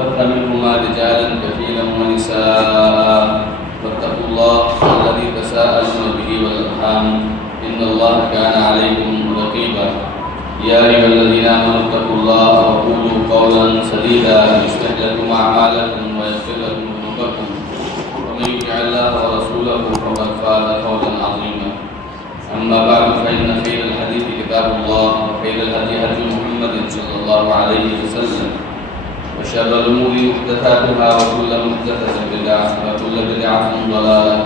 وبث منهما رجالا كثيرا ونساء واتقوا الله الذي تساءلون به والأرحام إن الله كان عليكم رقيبا يا أيها الذين آمنوا اتقوا الله وقولوا قولا سديدا يصلح لكم أعمالكم ويغفر لكم ذنوبكم ومن يطع الله ورسوله فقد فاز فوزا عظيما أما بعد فإن خير الحديث كتاب الله وخير الهدي هدي محمد صلى الله عليه وسلم وشر الأمور محدثاتها وكل محدثة بدعة وكل بدعة ضلالة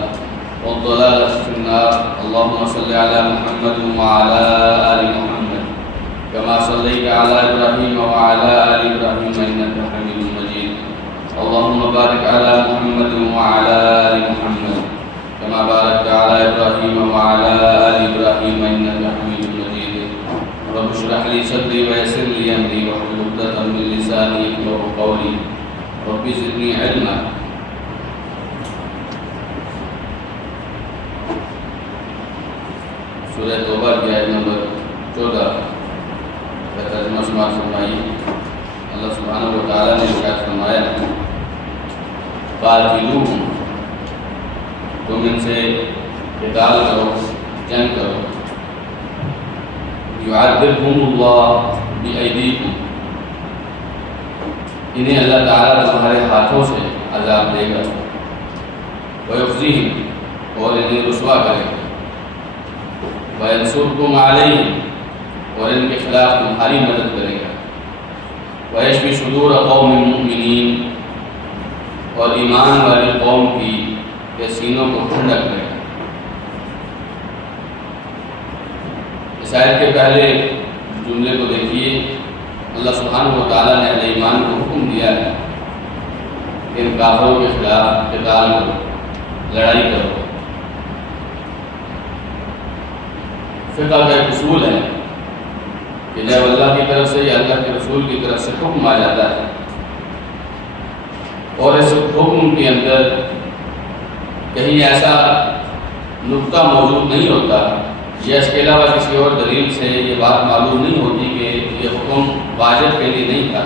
والضلالة في النار. اللهم صل على محمد وعلى آل محمد كما صليت على إبراهيم وعلى آل إبراهيم إنك حميد مجيد. اللهم بارك على محمد وعلى آل محمد كما باركت على إبراهيم وعلى آل إبراهيم إنك حميد مجيد. رب اشرح لي صدري ويسر لي أمري واحلل عقدة من لساني يفقهوا قولي رب زدني علما. سورہ توبہ کی آیت نمبر 14 کا ترجمہ شمار فرمائیے. اللہ سبحانہ و تعالیٰ نے ارشاد فرمایا قاتلوہم، تم ان سے قتال کرو، جنگ کرو. یعذبہم اللہ بأیدیکم، انہیں اللہ تعالیٰ تمہارے ہاتھوں سے عذاب دے گا. ویخزیہم، اور انہیں رسوا کرے گا. وینصرکم علیہم، اور ان کے خلاف تمہاری مدد کرے گا. ویشفی صدور قوم مؤمنین، اور ایمان والی قوم کی کے سینوں کو ٹھنڈک کرے گا. اس آیت کے پہلے جملے کو دیکھیے. اللہ سبحانہ و تعالیٰ نے اہل ایمان کو حکم دیا ہے کہ ان کافروں کے خلاف قتال کرو، لڑائی کرو. فقہ کا ایک اصول ہے کہ جب اللہ کی طرف سے یا اللہ کے رسول کی طرف سے حکم آ جاتا ہے اور اس حکم کے اندر کہیں ایسا نقطہ موجود نہیں ہوتا یا اس کے علاوہ کسی اور دلیل سے یہ بات معلوم نہیں ہوتی کہ یہ حکم واجب کے لیے نہیں تھا،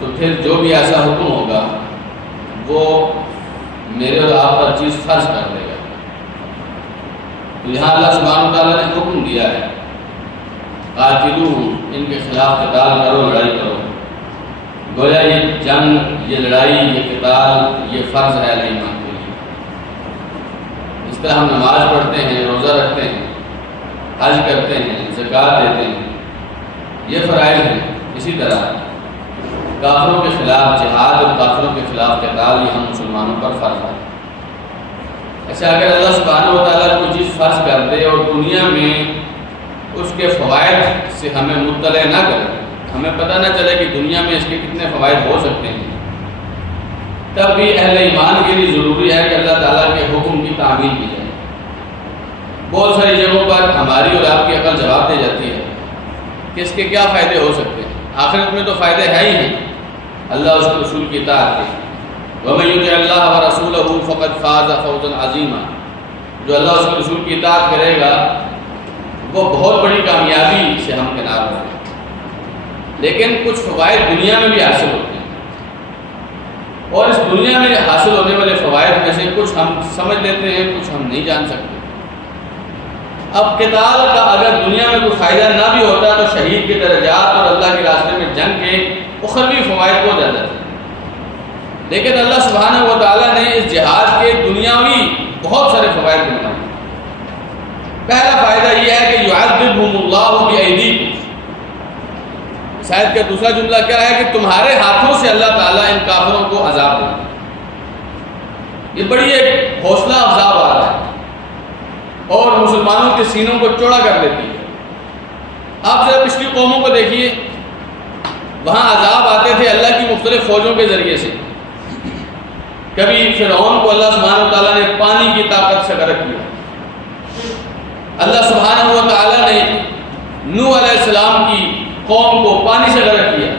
تو پھر جو بھی ایسا حکم ہوگا وہ میرے اور آپ پر چیز فرض کر دے گا. تو یہاں اللہ سبحانہ وتعالیٰ نے حکم دیا ہے قاتلوہم، ان کے خلاف قتال کرو، لڑائی کرو. گویا یہ جنگ، یہ لڑائی، یہ قتال، یہ فرض ہے اہل ایمان کے لیے. اس طرح ہم نماز پڑھتے ہیں، روزہ رکھتے ہیں، حج کرتے ہیں، زکوٰۃ دیتے ہیں، یہ فرائض ہیں. اسی طرح کافروں کے خلاف جہاد اور کافروں کے خلاف قتال یہ ہم مسلمانوں پر فرض ہے. اچھا، اگر اللہ سبحانہ و تعالیٰ کوئی چیز فرض کر دے اور دنیا میں اس کے فوائد سے ہمیں مطلع نہ کرے، ہمیں پتہ نہ چلے کہ دنیا میں اس کے کتنے فوائد ہو سکتے ہیں، تب بھی اہل ایمان کے لیے ضروری ہے کہ اللہ تعالیٰ کے حکم کی تعمیل کی جائے. بہت ساری جگہوں پر ہماری اور آپ کی عقل جواب دے جاتی ہے کہ اس کے کیا فائدے ہو سکتے ہیں. آخرت میں تو فائدے ہیں ہی ہیں اللہ اس کے رسول کی اطاعت کے. وَمَن يُطِعِ اللَّهَ وَرَسُولَهُ فَقَدْ فَازَ فَوْزًا عَظِيمًا، جو اللہ اس کے رسول کی اطاعت کرے گا وہ بہت بڑی کامیابی سے ہمکنار ہوگا. لیکن کچھ فوائد دنیا میں بھی حاصل ہوتے ہیں، اور اس دنیا میں حاصل ہونے والے فوائد میں سے کچھ ہم سمجھ لیتے ہیں، کچھ ہم نہیں جان سکتے. اب قتال کا اگر دنیا میں کوئی فائدہ نہ بھی ہوتا تو شہید کے درجات اور اللہ کے راستے میں جنگ کے اخروی فوائد ہو جاتے تھے. لیکن اللہ سبحانہ و تعالیٰ نے اس جہاد کے دنیاوی بہت سارے فوائد بنائے. پہلا فائدہ یہ ہے کہ یعذبہم اللہ بأیدیکم. شاید کا دوسرا جملہ کیا ہے کہ تمہارے ہاتھوں سے اللہ تعالیٰ ان کافروں کو عذاب دے. یہ بڑی ایک حوصلہ افزا بات ہے اور مسلمانوں کے سینوں کو چوڑا کر دیتی ہے. آپ ذرا پچھلی قوموں کو دیکھیے، وہاں عذاب آتے تھے اللہ کی مختلف فوجوں کے ذریعے سے. کبھی فرعون کو اللہ سبحانہ و تعالیٰ نے پانی کی طاقت سے غرق کیا. اللہ سبحانہ و تعالیٰ نے نوح علیہ السلام کی قوم کو پانی سے غرق کیا.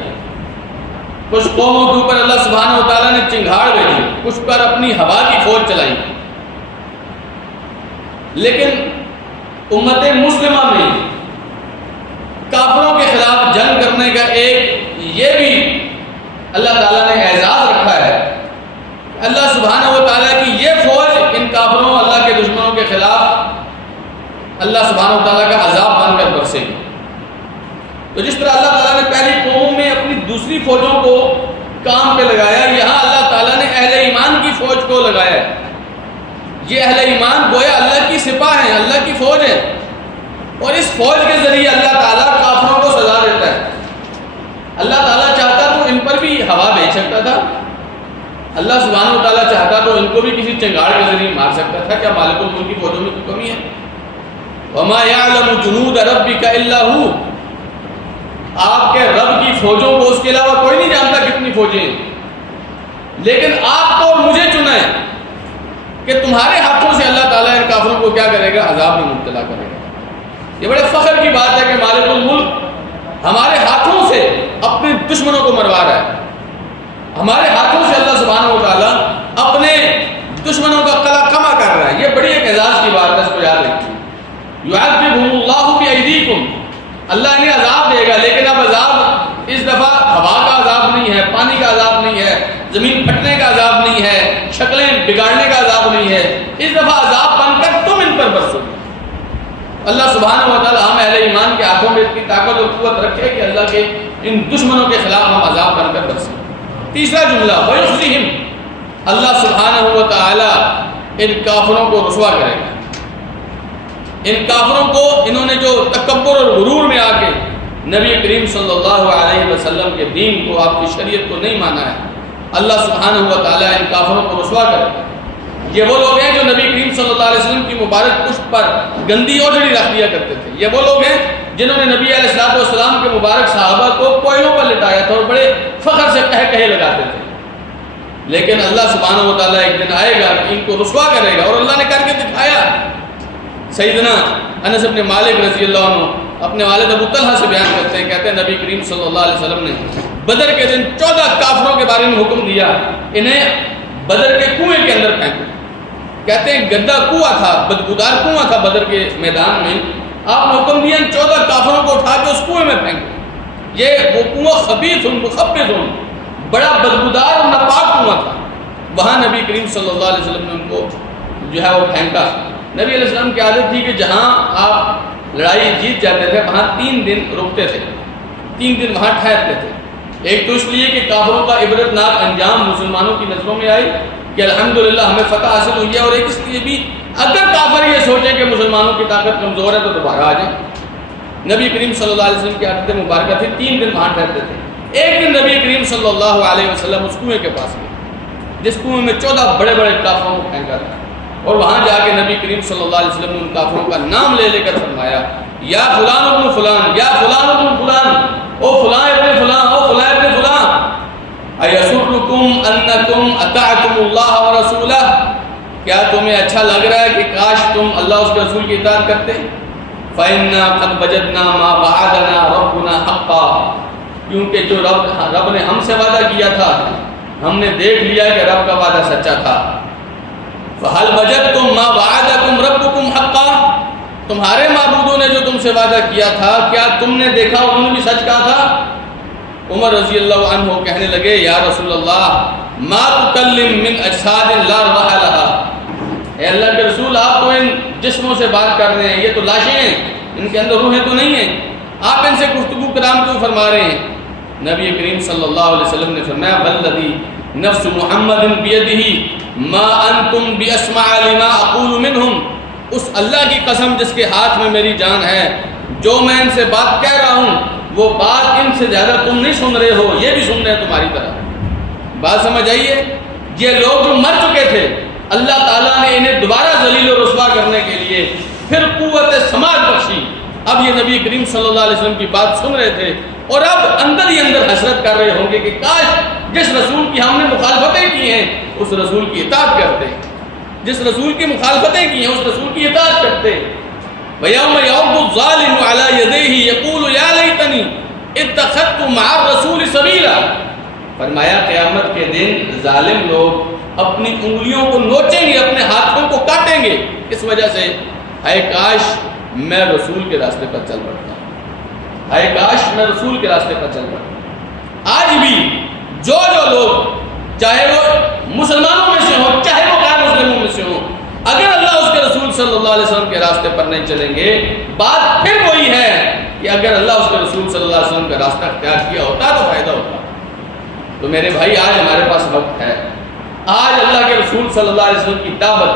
کچھ قوموں کے اوپر اللہ سبحانہ و تعالیٰ نے چنگھاڑ بھیجی، کچھ پر اپنی ہوا کی فوج چلائی. لیکن امت مسلمہ میں کافروں کے خلاف جنگ کرنے کا ایک یہ بھی اللہ تعالیٰ نے اعزاز رکھا ہے، اللہ سبحانہ و تعالیٰ کی یہ فوج ان کافروں اللہ کے دشمنوں کے خلاف اللہ سبحانہ و تعالیٰ کا عذاب بن کر برسے گی۔ تو جس طرح اللہ تعالیٰ نے پہلی قوموں میں اپنی دوسری فوجوں کو کام پہ لگایا، یہاں اللہ تعالیٰ نے اہل ایمان کی فوج کو لگایا ہے۔ یہ اہل ایمان گویا اللہ کی سپاہ ہیں، اللہ کی فوج ہے، اور اس فوج کے ذریعے اللہ تعالیٰ کافروں کو سزا دیتا ہے۔ اللہ تعالیٰ چاہتا تو ان پر بھی ہوا بھیج سکتا تھا، اللہ سبحانہ و تعالیٰ چاہتا تو ان کو بھی کسی چنگاڑ کے ذریعے مار سکتا تھا۔ کیا مالک الملک کی فوجوں میں کوئی کمی ہے؟ وَمَا يَعْلَمُ جُنُودَ رَبِّكَ إِلَّا هُوَ، آپ کے رب کی فوجوں کو اس کے علاوہ کوئی نہیں جانتا کتنی فوجیں ہیں، لیکن آپ کو اور مجھے چنا ہے کہ تمہارے ہاتھوں سے اللہ تعالیٰ ان کافروں کو کیا کرے گا؟ عذاب میں مبتلا کرے گا۔ یہ بڑے فخر کی بات ہے کہ مالک الملک ہمارے ہاتھوں سے اپنے دشمنوں کو مروا رہا ہے، ہمارے ہاتھوں سے اللہ سبحانہ و تعالیٰ اپنے دشمنوں کا قلع کما کر رہا ہے۔ یہ بڑی ایک اعزاز کی بات ہے، اس کو یاد رکھیے۔ یعذبہم اللہ بایدیکم، اللہ انہیں عذاب دے گا، لیکن اب عذاب اس دفعہ ہوا کا عذاب نہیں ہے، پانی کا عذاب نہیں ہے، زمین پھٹنے کا عذاب نہیں ہے، شکلیں بگاڑنے کا عذاب نہیں ہے، اس دفعہ عذاب بن کر تم ان پر برسو گے۔ اللہ سبحانہ و تعالیٰ ہم اہل ایمان کے ہاتھوں میں اتنی طاقت اور قوت رکھے کہ اللہ کے ان دشمنوں کے خلاف ہم عذاب بن کر برسیں۔ تیسرا جملہ وَيُخْزِهِمْ، اللہ سبحانہ و تعالیٰ ان کافروں کو رسوا کرے گا۔ ان کافروں کو، انہوں نے جو تکبر اور غرور میں آ کے نبی کریم صلی اللہ علیہ وسلم کے دین کو، آپ کی شریعت کو نہیں مانا ہے، اللہ سبحانہ و تعالیٰ ان کافروں کو رسوا کرے گا۔ یہ وہ لوگ ہیں جو نبی کریم صلی اللہ علیہ وسلم کی مبارک پشت پر گندی اوجڑی رکھ دیا کرتے تھے۔ یہ وہ لوگ ہیں جنہوں نے نبی علیہ السلام کے مبارک صحابہ کو کوئلوں پر لٹایا تھا اور بڑے فخر سے کہے لگاتے تھے۔ لیکن اللہ سبحانہ و تعالیٰ ایک دن آئے گا کہ ان کو رسوا کرے گا، اور اللہ نے کر کے دکھایا۔ سیدنا انس بن مالک رضی اللہ عنہ اپنے والد ابو طلحہ سے بیان کرتے ہیں، کہتے ہیں نبی کریم صلی اللہ علیہ وسلم نے بدر کے دن 14 کافروں کے بارے میں حکم دیا، انہیں بدر کے کنویں کے اندر پھینکو۔ کہتے ہیں گندا کنواں تھا، بدبودار کنواں تھا بدر کے میدان میں، آپ نے حکم دیا 14 کافروں کو اٹھا کے اس کنویں میں پھینکو۔ یہ وہ کنواں خبیث مخبث بڑا بدبودار اور ناپاک کنواں تھا، وہاں نبی کریم صلی اللہ علیہ وسلم نے ان کو جو ہے وہ پھینکا۔ نبی علیہ السلام کی عادت تھی کہ جہاں آپ لڑائی جیت جاتے تھے وہاں 3 دن رکتے تھے، 3 دن وہاں ٹھہرتے تھے۔ ایک تو اس لیے کہ کافروں کا عبرتناک انجام مسلمانوں کی نظروں میں آئے کہ الحمدللہ ہمیں فتح حاصل ہوئی ہے، اور ایک اس لیے بھی اگر کافر یہ سوچیں کہ مسلمانوں کی طاقت کمزور ہے تو دوبارہ آ جائیں۔ نبی کریم صلی اللہ علیہ وسلم کی عادت مبارکہ تھی 3 دن وہاں ٹھہرتے تھے۔ ایک دن نبی کریم صلی اللہ علیہ وسلم اس کنویں کے پاس گئے جس کنویں میں 14 بڑے بڑے کافروں کو پھینکا تھا، اور وہاں جا کے نبی کریم صلی اللہ علیہ وسلم نے ان کافروں کا نام لے لے کر فرمایا، یا فلان ابن فلان، یا فلان ابن فلان، او فلان ابن فلان، او فلان ابن فلان، ایسرکم انکم اطعتم اللہ ورسولہ، کیا تمہیں اچھا لگ رہا ہے کہ کاش تم اللہ اس کے رسول کی اطاعت کرتے؟ فإنا قد وجدنا ما وعدنا ربنا حقا، کیونکہ جو رب نے ہم سے وعدہ کیا تھا ہم نے دیکھ لیا کہ رب کا وعدہ سچا تھا۔ فَهَلْ وَجَدْتُمْ مَا وَعَدَكُمْ رَبُّكُمْ حَقًّا، تمہارے معبودوں نے جو تم سے وعدہ کیا تھا کیا تم نے دیکھا انہوں نے بھی سچ کہا تھا؟ عمر رضی اللہ عنہ کہنے لگے، یا رسول اللہ ما تکلم من اجساد لا روح لها، اے اللہ کے رسول آپ تو ان جسموں سے بات کر رہے ہیں، یہ تو لاشیں ہیں، ان کے اندر روحیں تو نہیں ہیں، آپ ان سے گفتگو کرام کیوں فرما رہے ہیں؟ نبی کریم صلی اللہ علیہ وسلم نے فرمایا، والذی نفس محمد بیدہ ما انتم باسمع لما اقول منہم، اس اللہ کی قسم جس کے ہاتھ میں میری جان ہے، جو میں ان سے بات کہہ رہا ہوں وہ بات ان سے زیادہ تم نہیں سن رہے ہو، یہ بھی سن رہے ہیں تمہاری طرح۔ بات سمجھ آئیے؟ یہ لوگ جو مر چکے تھے اللہ تعالیٰ نے انہیں دوبارہ ذلیل و رسوا کرنے کے لیے پھر قوت سماعت بخشی۔ اب یہ نبی کریم صلی اللہ علیہ وسلم کی بات سن رہے تھے اور اب اندر ہی اندر حسرت کر رہے ہوں گے کہ کاش جس رسول کی ہم نے مخالفتیں کی ہیں اس رسول کی اطاعت کرتے، جس رسول کی مخالفتیں کی ہیں اس رسول کی اطاعت کرتے۔ وَيَوْمَ يَعُضُّ الظَّالِمُ عَلَى يَدَيْهِ يَقُولُ يَا لَيْتَنِي اتَّخَذْتُ مَعَ الرَّسُولِ سَبِيلًا، فرمایا قیامت کے دن ظالم لوگ اپنی انگلیوں کو نوچیں گے، اپنے ہاتھوں کو کاٹیں گے، اس وجہ سے اے کاش میں رسول کے راستے پر چل پڑتا، اے کاش میں رسول کے راستے پر چل پڑتا۔ آج بھی جو چاہے وہ مسلمانوں میں سے ہو چاہے وہ غیر مسلموں میں سے ہو، اگر اللہ اس کے رسول صلی اللہ علیہ وسلم کے راستے پر نہیں چلیں گے، بات پھر وہی ہے کہ اگر اللہ اس کے رسول صلی اللہ علیہ وسلم کا راستہ اختیار کیا ہوتا تو فائدہ ہوتا۔ تو میرے بھائی آج ہمارے پاس وقت ہے، آج اللہ کے رسول صلی اللہ علیہ وسلم کی دعوت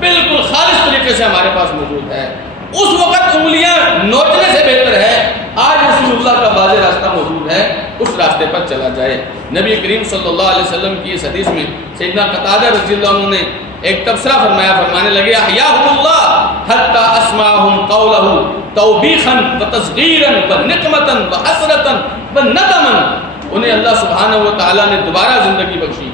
بالکل خالص طریقے سے ہمارے پاس موجود ہے۔ اس وقت انگلیاں نوچنے سے بہتر ہے آج رسول اللہ کا واضح راستہ موجود ہے، اس راستے پر چلا جائے۔ نبی کریم صلی اللہ علیہ وسلم کی اس حدیث میں سیدنا قتادہ رضی اللہ عنہ نے ایک تبصرہ فرمایا، فرمانے لگے احیاهم اللہ حتی اسمعهم قولہ توبیخا وتصغیرا ونقمتا وحسرتا وندما، انہیں اللہ سبحانہ و تعالیٰ نے دوبارہ زندگی بخشی۔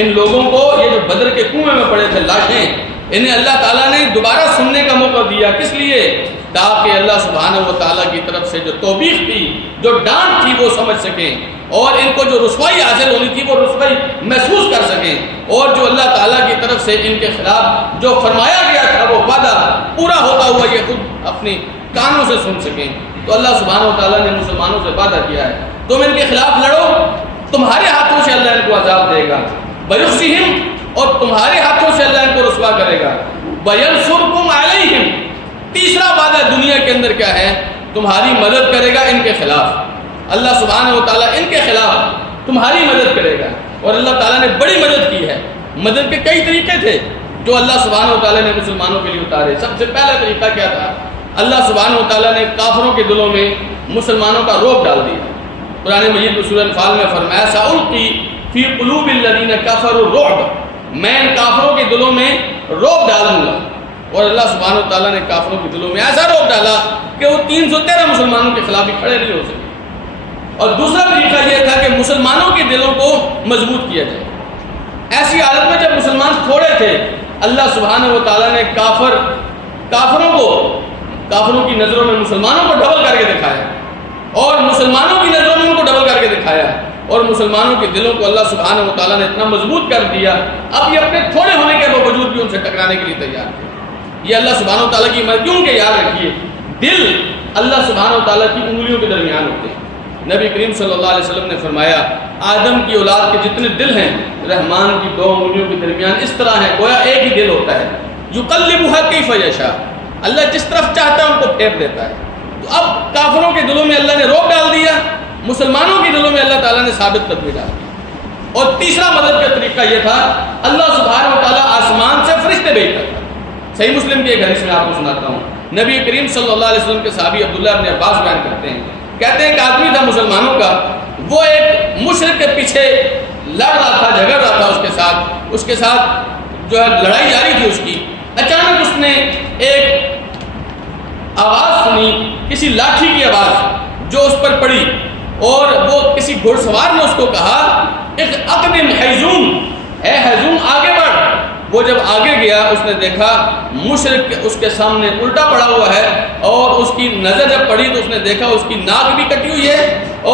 ان لوگوں کو یہ جو بدر کے کنویں میں پڑے تھے لاشیں، انہیں اللہ تعالیٰ نے دوبارہ سننے کا موقع دیا، کس لیے؟ تاکہ اللہ سبحانہ و تعالیٰ کی طرف سے جو توبیخ تھی، جو ڈانٹ تھی، وہ سمجھ سکیں، اور ان کو جو رسوائی حاصل ہونی تھی وہ رسوائی محسوس کر سکیں، اور جو اللہ تعالیٰ کی طرف سے ان کے خلاف جو فرمایا گیا تھا وہ وعدہ پورا ہوتا ہوا یہ خود اپنی کانوں سے سن سکیں۔ تو اللہ سبحانہ و تعالیٰ نے مسلمانوں سے وعدہ کیا ہے، تم ان کے خلاف لڑو، تمہارے ہاتھوں سے اللہ ان کو عذاب دے گا، وَيُخْزِهِمْ، اور تمہارے ہاتھوں سے اللہ ان کو رسوا کرے گا، وَيَنْصُرْكُمْ عَلَيْهِمْ، تیسرا وعدہ دنیا کے اندر کیا ہے؟ تمہاری مدد کرے گا ان کے خلاف، اللہ سبحانہ و تعالیٰ ان کے خلاف تمہاری مدد کرے گا۔ اور اللہ تعالیٰ نے بڑی مدد کی ہے، مدد کے کئی طریقے تھے جو اللہ سبحانہ و تعالیٰ نے مسلمانوں کے لیے اتارے۔ سب سے پہلا طریقہ کیا تھا؟ اللہ سبحانہ و تعالیٰ نے کافروں کے دلوں میں مسلمانوں کا رعب ڈال دیا۔ قرآن مجید میں سورہ انفال میں فرمایا سألقی فی قلوب الذین کفروا الرعب، میں ان کافروں کے دلوں میں رعب ڈالوں گا۔ اور اللہ سبحانہ و تعالیٰ نے کافروں کے دلوں میں ایسا رعب ڈالا کہ وہ 313 مسلمانوں کے خلاف بھی کھڑے نہیں ہو سکے۔ اور دوسرا طریقہ یہ تھا کہ مسلمانوں کے دلوں کو مضبوط کیا جائے۔ ایسی حالت میں جب مسلمان تھوڑے تھے، اللہ سبحانہ و تعالیٰ نے کافروں کی نظروں میں مسلمانوں کو ڈبل کر کے دکھایا، اور مسلمانوں کی نظروں میں ان کو ڈبل کر کے دکھایا، اور مسلمانوں کے دلوں کو اللہ سبحانہ و تعالیٰ نے اتنا مضبوط کر دیا، اب یہ اپنے تھوڑے ہونے کے باوجود بھی ان سے ٹکرانے کے لیے تیار تھے۔ یہ اللہ سبحانہ و تعالیٰ کی مرضیوں کے یاد رکھیے، دل اللہ سبحانہ و تعالیٰ کی انگلیوں کے درمیان ہوتے ہیں۔ نبی کریم صلی اللہ علیہ وسلم نے فرمایا آدم کی اولاد کے جتنے دل ہیں رحمان کی 2 انگلیوں کے درمیان اس طرح ہیں، گویا ایک ہی دل ہوتا ہے، یقلبها کیف یشاء، اللہ جس طرف چاہتا ہے ان کو پھیر دیتا ہے۔ تو اب کافروں کے دلوں میں اللہ نے رعب ڈال دیا، مسلمانوں کے دلوں میں اللہ تعالیٰ نے ثابت قدمی ڈال دی۔ اور تیسرا مدد کا طریقہ یہ تھا اللہ سبحانہ و تعالیٰ آسمان سے فرشتے بھیجتا تھا۔ صحیح مسلم کی ایک حدیث میں آپ کو سناتا ہوں، نبی کریم صلی اللہ علیہ وسلم کے صحابی عبداللہ ابن عباس بیان کرتے ہیں، کہتے ہیں ایک آدمی تھا مسلمانوں کا، وہ ایک مشرک کے پیچھے لڑ رہا تھا، جھگڑ رہا تھا اس کے ساتھ جو ہے لڑائی جاری تھی اس کی۔ اچانک اس نے ایک آواز سنی، کسی لاٹھی کی آواز جو اس پر پڑی، اور وہ کسی گھڑ سوار نے اس کو کہا اقدم حیزوم، اے حیزوم آگے بڑھ۔ وہ جب آگے گیا اس نے دیکھا مشرک اس کے سامنے الٹا پڑا ہوا ہے، اور اس کی نظر جب پڑی تو اس نے دیکھا اس کی ناک بھی کٹی ہوئی ہے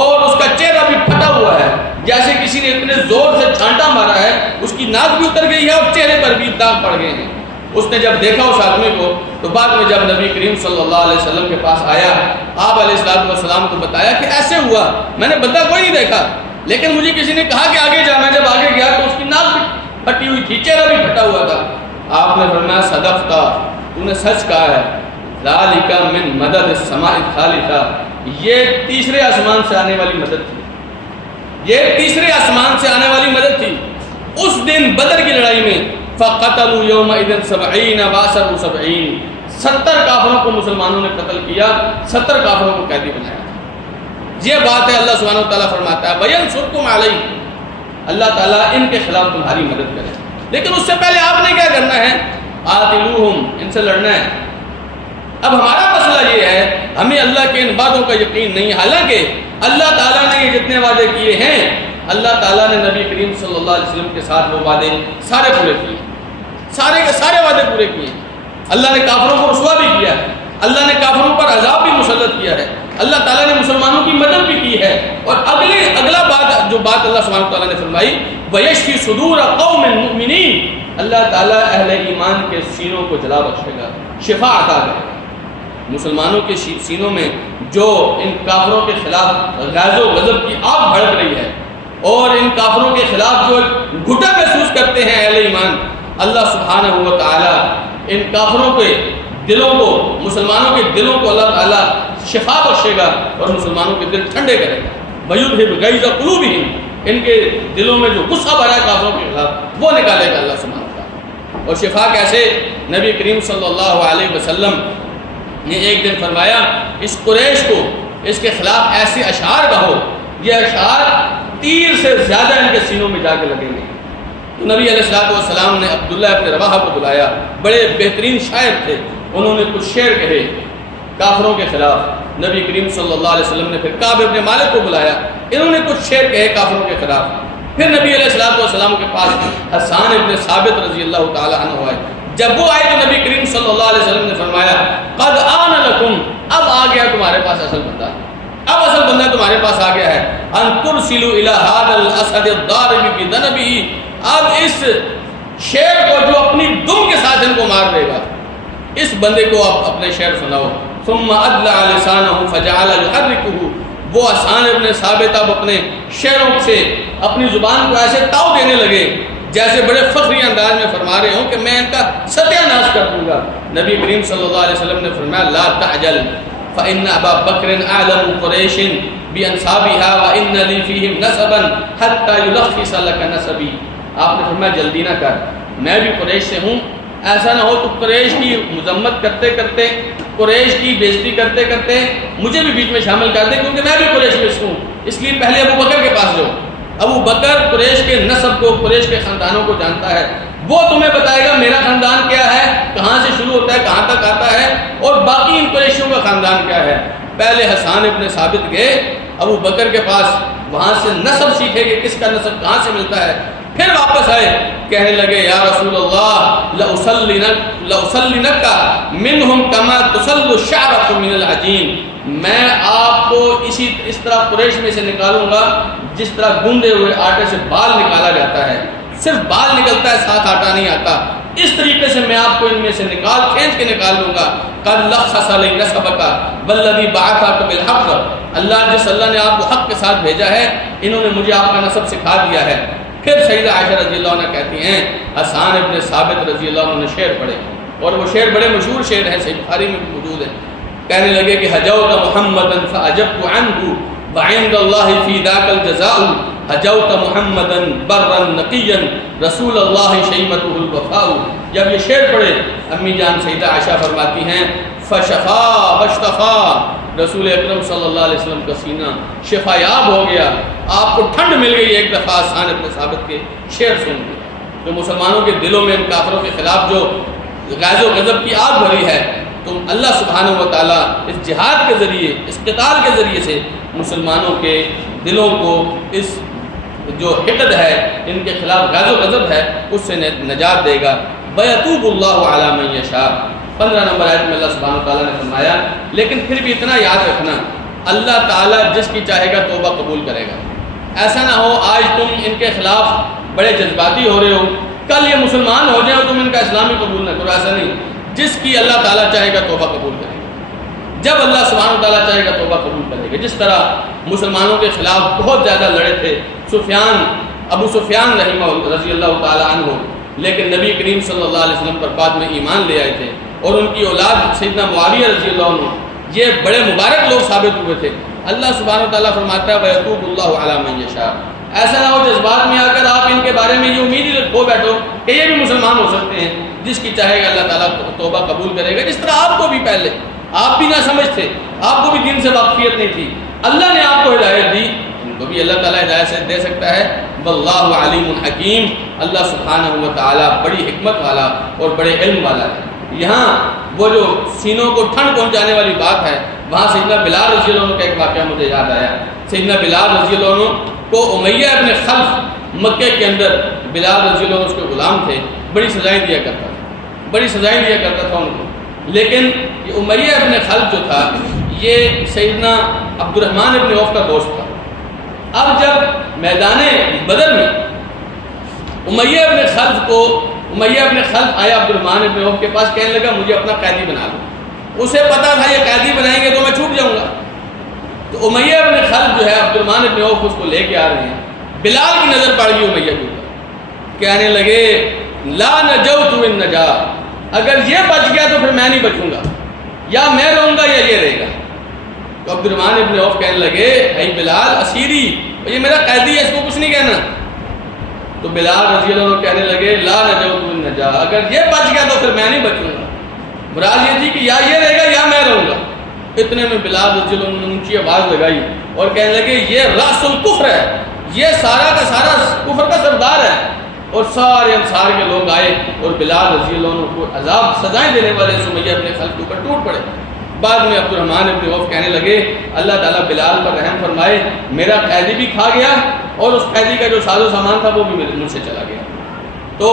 اور اس کا چہرہ بھی پھٹا ہوا ہے، جیسے کسی نے اتنے زور سے چھانٹا مارا ہے، اس کی ناک بھی اتر گئی ہے اور چہرے پر بھی داغ پڑ گئے ہیں۔ اس نے جب دیکھا اس آدمی کو تو بعد میں جب نبی کریم صلی اللہ علیہ وسلم کے پاس آیا، آپ علیہ السلام کو بتایا کہ ایسے ہوا، میں نے بندہ کوئی نہیں دیکھا لیکن مجھے کسی نے کہا کہ آگے جا۔ میں جب آگے گیا تو اس کی ناک بھی پھٹی ہوئی تھی، چہرہ بھی پھٹا ہوا تھا۔ آپ نے فرمایا صدقتا، تو نے سچ کہا ہے، ذالک من مدد السماء الخالقہ، یہ تیسرے آسمان سے آنے والی مدد تھی، یہ تیسرے آسمان سے آنے والی مدد تھی۔ اس دن بدر کی لڑائی میں فقتلوا یومئذ 70 واسروا 70، 70 کافروں کو مسلمانوں نے قتل کیا، 70 کافروں کو قیدی بنایا۔ یہ بات ہے اللہ سبحانہ و تعالیٰ فرماتا ہے وَيَنْصُرْكُمْ عَلَيْهِ، اللہ تعالیٰ ان کے خلاف تمہاری مدد کرے، لیکن اس سے پہلے آپ نے کیا کرنا ہے؟ قاتلوہم، ان سے لڑنا ہے۔ اب ہمارا مسئلہ یہ ہے ہمیں اللہ کے ان وعدوں کا یقین نہیں، حالانکہ اللہ تعالیٰ نے یہ جتنے وعدے کیے ہیں اللہ تعالیٰ نے نبی کریم صلی اللہ علیہ وسلم کے ساتھ وہ وعدے سارے پورے کیے، سارے کے سارے وعدے پورے کیے۔ اللہ نے کافروں کو رسوا بھی کیا ہے، اللہ نے کافروں پر عذاب بھی مسلط کیا ہے، اللہ تعالیٰ نے مسلمانوں کی مدد بھی کی ہے۔ اور اگلا بات جو بات اللہ سبحانہ تعالیٰ نے فرمائی وَيَشْفِي صُدُورَ قَوْمٍ مُؤْمِنِينَ، اللہ تعالیٰ اہل ایمان کے سینوں کو جلا بخشے گا، شفا عطا کرے گا۔ مسلمانوں کے سینوں میں جو ان کافروں کے خلاف غیظ و غضب کی آگ بھڑک رہی ہے اور ان کافروں کے خلاف جو گھٹن محسوس کرتے ہیں اہل ایمان، اللہ سبحانہ و تعالیٰ ان کافروں کے دلوں کو، مسلمانوں کے دلوں کو اللہ تعالیٰ شفا بخشے گا اور مسلمانوں کے دل ٹھنڈے کرے گا۔ وَيُذْهِبْ غَيْظَ قُلُوبِهِمْ، ان کے دلوں میں جو غصہ بھرا ہے کافروں کے خلاف وہ نکالے گا اللہ سبحانہ و تعالیٰ۔ اور شفا کیسے؟ نبی کریم صلی اللہ علیہ وسلم نے ایک دن فرمایا اس قریش کو اس کے خلاف ایسے اشعار کہو، یہ اشعار تیر سے زیادہ ان کے سینوں میں جا کے لگیں گے۔ تو نبی علیہ الصلوۃ والسلام نے عبداللہ ابن رواحہ کو بلایا، بڑے بہترین شاعر تھے، انہوں نے کچھ شعر کہے کافروں کے خلاف۔ نبی کریم صلی اللہ علیہ وسلم نے پھر کعب ابن مالک کو بلایا، انہوں نے کچھ شعر کہے کافروں کے خلاف۔ پھر نبی علیہ الصلوۃ والسلام کے پاس حسان ابن ثابت رضی اللہ تعالی عنہ آئے، جب وہ آئے تو نبی کریم صلی اللہ علیہ وسلم نے فرمایا قد آن لکم، اب آ گیا تمہارے پاس اصل بندہ، اب اصل بندہ تمہارے پاس آ گیا ہے۔ ان ترسلوا الی ھذا الاسد الضارب بذنبہ، اب اس شیر کو جو اپنی دم کے ساتھ ان کو مار دے گا، اس بندے کو آپ اپنے شعر سناؤ۔ ثم ادلع لسانہ فجعل يحركه، وہ حسان ابن ثابت اب اپنے شعروں سے اپنی زبان کو ایسے تاؤ دینے لگے جیسے بڑے فخری انداز میں فرما رہے ہوں کہ میں ان کا ستیہ ناش کر دوں گا۔ نبی کریم صلی اللہ علیہ وسلم نے فرمایا لا تعجل فإن أبا بكر أعلم قريش بأنسابها وإن لي فيهم نسبا حتى يلخص لك نسبي، آپ نے فرمایا جلدی نہ کر، میں بھی قریش سے ہوں، ایسا نہ ہو تو قریش کی مذمت کرتے کرتے، قریش کی بےزتی کرتے کرتے مجھے بھی بیچ میں شامل کر دے، کیونکہ میں بھی قریش میں ہوں۔ اس لیے پہلے ابو بکر کے پاس جاؤ، ابو بکر قریش کے نسب کو، قریش کے خاندانوں کو جانتا ہے، وہ تمہیں بتائے گا میرا خاندان کیا ہے، کہاں سے شروع ہوتا ہے کہاں تک آتا ہے، اور باقی ان قریشیوں کا خاندان کیا ہے۔ پہلے حسان ابن ثابت گئے ابو بکر کے پاس، وہاں سے نسب سیکھے کہ کس کا نسب کہاں سے ملتا ہے، پھر واپس آئے کہنے لگے یا رسول اللہ لأسلنک منہم کما تسل الشعرۃ من العجین، میں آپ کو اس طرح قریش میں سے نکالوں گا جس طرح گوندے ہوئے آٹے سے بال نکالا جاتا ہے، صرف بال نکلتا ہے ساتھ آٹا نہیں آتا، اس طریقے سے میں آپ کو ان میں سے کھینچ کے نکال لوں گا۔ قد لخص لی نسبک والذی بعثک بالحق، اللہ نے آپ کو حق کے ساتھ بھیجا ہے، انہوں نے مجھے آپ کا نسب سکھا دیا ہے۔ پھر سیدہ عائشہ رضی اللہ عنہ کہتی ہیں حسان ابن ثابت رضی اللہ عنہ نے شعر پڑھے، اور وہ شعر بڑے مشہور شعر ہیں، صحیح بخاری میں موجود ہیں۔ کہنے لگے کہ حجوت محمدا فاجبت عنہ وعند اللہ فی ذاک الجزاء، حجوت محمدا برا نقیا رسول اللہ شیمتہ الوفاء۔ جب یہ شعر پڑھے امی جان سیدہ عائشہ فرماتی ہیں فشفا واشتفا، رسول اکرم صلی اللہ علیہ وسلم کا سینہ شفا یاب ہو گیا، آپ کو ٹھنڈ مل گئی ایک دفعہ حسان ابن ثابت کے شعر سن کے۔ جو مسلمانوں کے دلوں میں ان کافروں کے خلاف جو غیظ و غضب کی آگ بھری ہے، تو اللہ سبحانہ و تعالیٰ اس جہاد کے ذریعے، اس قتال کے ذریعے سے مسلمانوں کے دلوں کو اس جو حقد ہے، ان کے خلاف غیظ و غضب ہے، اس سے نجات دے گا۔ وَيَتُوبُ اللَّهُ عَلَىٰ مَن يَشَاءُ، 15 نمبر آیت میں اللہ سبحانہ و تعالیٰ نے فرمایا لیکن پھر بھی اتنا یاد رکھنا اللہ تعالیٰ جس کی چاہے گا توبہ قبول کرے گا۔ ایسا نہ ہو آج تم ان کے خلاف بڑے جذباتی ہو رہے ہو، کل یہ مسلمان ہو جائیں تم ان کا اسلامی قبول نہ کرو، ایسا نہیں، جس کی اللہ تعالیٰ چاہے گا توبہ قبول کرے گا۔ جب اللہ سبحانہ و تعالیٰ چاہے گا توبہ قبول کرے گا۔ جس طرح مسلمانوں کے خلاف بہت زیادہ لڑے تھے ابو سفیان رضی اللہ تعالیٰ عنہ، لیکن نبی کریم صلی اللہ علیہ وسلم پر بعد میں ایمان لے آئے تھے، اور ان کی اولاد سیدنا معاویہ رضی اللہ عنہ یہ بڑے مبارک لوگ ثابت ہوئے تھے۔ اللہ سبحانہ و تعالیٰ فرماتا ہے وَيَتُوبُ اللَّهُ عَلَىٰ مَن يَشَاءُ، ایسا نہ ہو جذبات میں آ کر آپ ان کے بارے میں یہ امید ہی کھو بیٹھو کہ یہ بھی مسلمان ہو سکتے ہیں، جس کی چاہے گا اللہ تعالیٰ توبہ قبول کرے گا۔ جس طرح آپ کو بھی پہلے آپ بھی نہ سمجھ تھے، آپ کو بھی دین سے واقفیت نہیں تھی، اللہ نے آپ کو ہدایت دی، ان کو بھی اللہ تعالیٰ ہدایت سے دے سکتا ہے۔ واللہ علیم حکیم، اللہ سبحانہ و تعالیٰ بڑی حکمت والا اور بڑے علم والا ہے۔ یہاں وہ جو سینوں کو ٹھنڈ پہنچانے والی بات ہے، وہاں سیدنا بلال رضی اللہ عنہ کا ایک واقعہ مجھے یاد آیا۔ سیدنا بلال رضی اللہ عنہ کو امیہ ابن خلف مکے کے اندر، بلال رضی اللہ عنہ اس کے غلام تھے، بڑی سزائیں دیا کرتا تھا ان کو، لیکن یہ امیہ ابن خلف جو تھا یہ سیدنا عبد الرحمن ابن عوف کا دوست تھا۔ اب جب میدان بدر میں امیہ ابن خلف آیا عبد الرحمن ابن عوف کے پاس، کہنے لگا مجھے اپنا قیدی بنا لو، اسے پتا تھا یہ قیدی بنائیں گے تو میں چھوٹ جاؤں گا۔ تو امیہ ابن خلف جو ہے عبد الرحمن ابن عوف اس کو لے کے آ رہے ہیں، بلال کی نظر پڑ گئی امیہ کے اوپر، کہنے لگے لا نجوت ان نجا، اگر یہ بچ گیا تو پھر میں نہیں بچوں گا، یا میں رہوں گا یا یہ رہے گا۔ تو عبد الرحمن ابن عوف کہنے لگے اے بلال اسیری، یہ میرا قیدی ہے، اس کو کچھ نہیں کہنا۔ تو بلال رضی اللہ عنہ کہنے لگے لا نجوت ان نجا، اگر یہ بچ گیا تو پھر میں نہیں بچوں گا۔ مراد یہ تھی کہ یا یہ رہے گا یا میں رہوں گا۔ اتنے میں بلال رضی اللہ عنہ نے اونچی آواز لگائی اور کہنے لگے یہ راس الکفر ہے، یہ سارا کا سارا کفر کا سردار ہے۔ اور سارے انصار کے لوگ آئے اور بلال رضی اللہ عنہ کو عذاب سزائیں دینے والے سمیہ اپنے خلق کے اوپر ٹوٹ پڑے۔ بعد میں عبد الرحمن ابن عوف کہنے لگے اللہ تعالیٰ بلال پر رحم فرمائے، میرا قیدی بھی کھا گیا اور اس قیدی کا جو ساز و سامان تھا وہ بھی میرے منہ سے چلا گیا۔ تو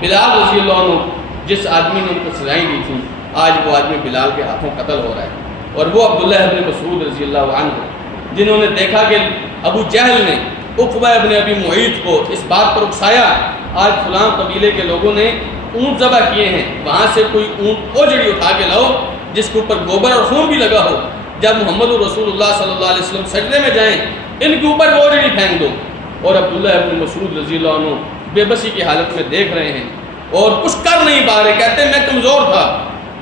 بلال رضی اللہ عنہ جس آدمی نے ان کو سزائیں دی تھیں، آج وہ آدمی بلال کے ہاتھوں قتل ہو رہا ہے، اور وہ عبداللہ ابن مسعود رضی اللہ عنہ جنہوں نے دیکھا کہ ابو جہل نے عقبہ ابن ابی معیط کو اس بات پر اکسایا آج فلاں قبیلے کے لوگوں نے اونٹ ذبح کیے ہیں، وہاں سے کوئی اونٹ اوجڑی اٹھا کے لاؤ جس کے اوپر گوبر اور خون بھی لگا ہو، جب محمد رسول اللہ صلی اللہ علیہ وسلم سجدے میں جائیں ان کے اوپر وہ اوجڑی پھینک دو۔ اور عبداللہ ابن مسعود رضی اللہ عنہ بے بسی کی حالت میں دیکھ رہے ہیں اور کچھ کر نہیں پا رہے، کہتے ہیں میں کمزور تھا،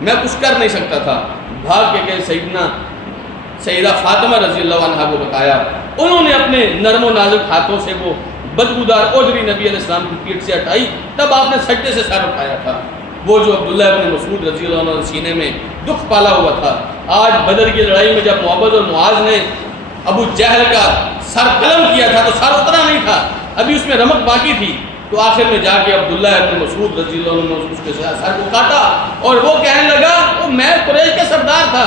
میں کچھ کر نہیں سکتا تھا۔ بھاگ کے گئے سیدہ فاطمہ رضی اللہ عنہ کو بتایا، انہوں نے اپنے نرم و نازک ہاتھوں سے وہ بدبودار اوجڑی نبی علیہ السلام کی پیٹھ سے ہٹائی، تب آپ نے سجدے سے سر اٹھایا تھا۔ وہ جو عبداللہ ابن مسعود رضی اللہ عنہ سینے میں دکھ پالا ہوا تھا، آج بدر کی لڑائی میں جب محمد اور معاذ نے ابو جہل کا سر قلم کیا تھا تو سر اتنا نہیں تھا، ابھی اس میں رمق باقی تھی، تو آخر میں جا کے عبداللہ ابن مسعود رضی اللہ عنہ نے اس کے سر کو کاٹا اور وہ کہنے لگا وہ میں قریش کا سردار تھا،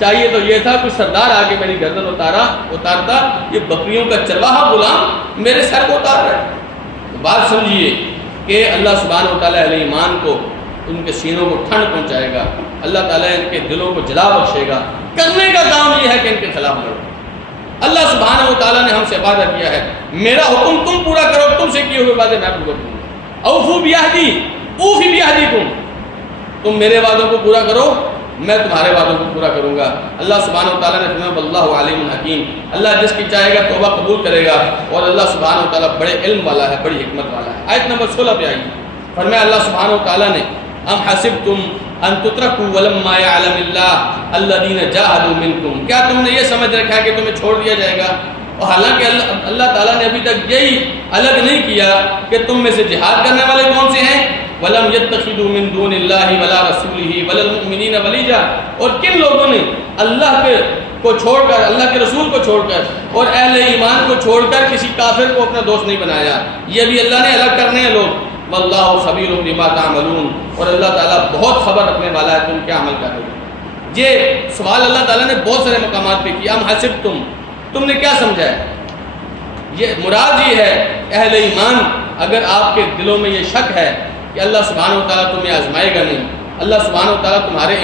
چاہیے تو یہ تھا کوئی سردار آ کے میری گردن اتارتا، یہ بکریوں کا چرواہا غلام میرے سر کو اتار رہا ہے۔ بات سمجھیے کہ اللہ سبحانہ و تعالیٰ اہل ایمان کو ان کے سینوں کو ٹھنڈ پہنچائے گا، اللہ تعالیٰ ان کے دلوں کو جلا بخشے گا۔ کرنے کا کام یہ ہے کہ ان کے خلاف لڑو۔ اللہ سبحانہ و تعالیٰ نے ہم سے وعدہ کیا ہے میرا حکم تم پورا کرو، تم سے کیے ہوئے وعدے میں پورا کروں گا۔ اوفو بیعہدی اوفی بیعہدکم، تم میرے وعدوں کو پورا کرو میں تمہارے وعدوں کو پورا کروں گا۔ اللہ سبحانہ و تعالیٰ نے فرمایا واللہ علیم حکیم، اللہ جس کی چاہے گا توبہ قبول کرے گا، اور اللہ سبحانہ و تعالیٰ بڑے علم والا ہے، بڑی حکمت والا ہے۔ آیت نمبر 16 پہ آئیے، فرمایا اللہ سبحانہ و تعالیٰ نے ام حسبتم ان تترکوا ولما یعلم اللہ الذین جاہدوا منکم، کیا تم نے یہ سمجھ رکھا ہے کہ تمہیں چھوڑ دیا جائے گا؟ اور حالانکہ اللہ تعالیٰ نے ابھی تک یہی الگ نہیں کیا کہ تم میں سے جہاد کرنے والے کون سے ہیں، وَلَمْ يَتَّخِذُوا مِن دُونِ اللَّهِ وَلَا رَسُولِهِ وَلَا الْمُؤْمِنِينَ وَلِيجًا، اور کن لوگوں نے اللہ کو چھوڑ کر، اللہ کے رسول کو چھوڑ کر اور اہل ایمان کو چھوڑ کر کسی کافر کو اپنا دوست نہیں بنایا، یہ بھی اللہ نے الگ کرنے ہیں لوگ۔ وَاللَّهُ خَبِيرٌ بِمَا تَعْمَلُونَ، اور اللہ تعالیٰ بہت خبر رکھنے والا ہے تم کیا عمل کر رہے ہو۔ یہ سوال اللہ تعالیٰ نے بہت سارے مقامات پہ کیا، ام حسبتم، تم نے کیا سمجھا ہے؟ یہ مراد یہ ہے اہل ایمان، اگر آپ کے دلوں میں یہ شک ہے کہ اللہ سبحانہ و تعالیٰ تمہیں آزمائے گا نہیں، اللہ سبحانہ و تعالیٰ تمہارے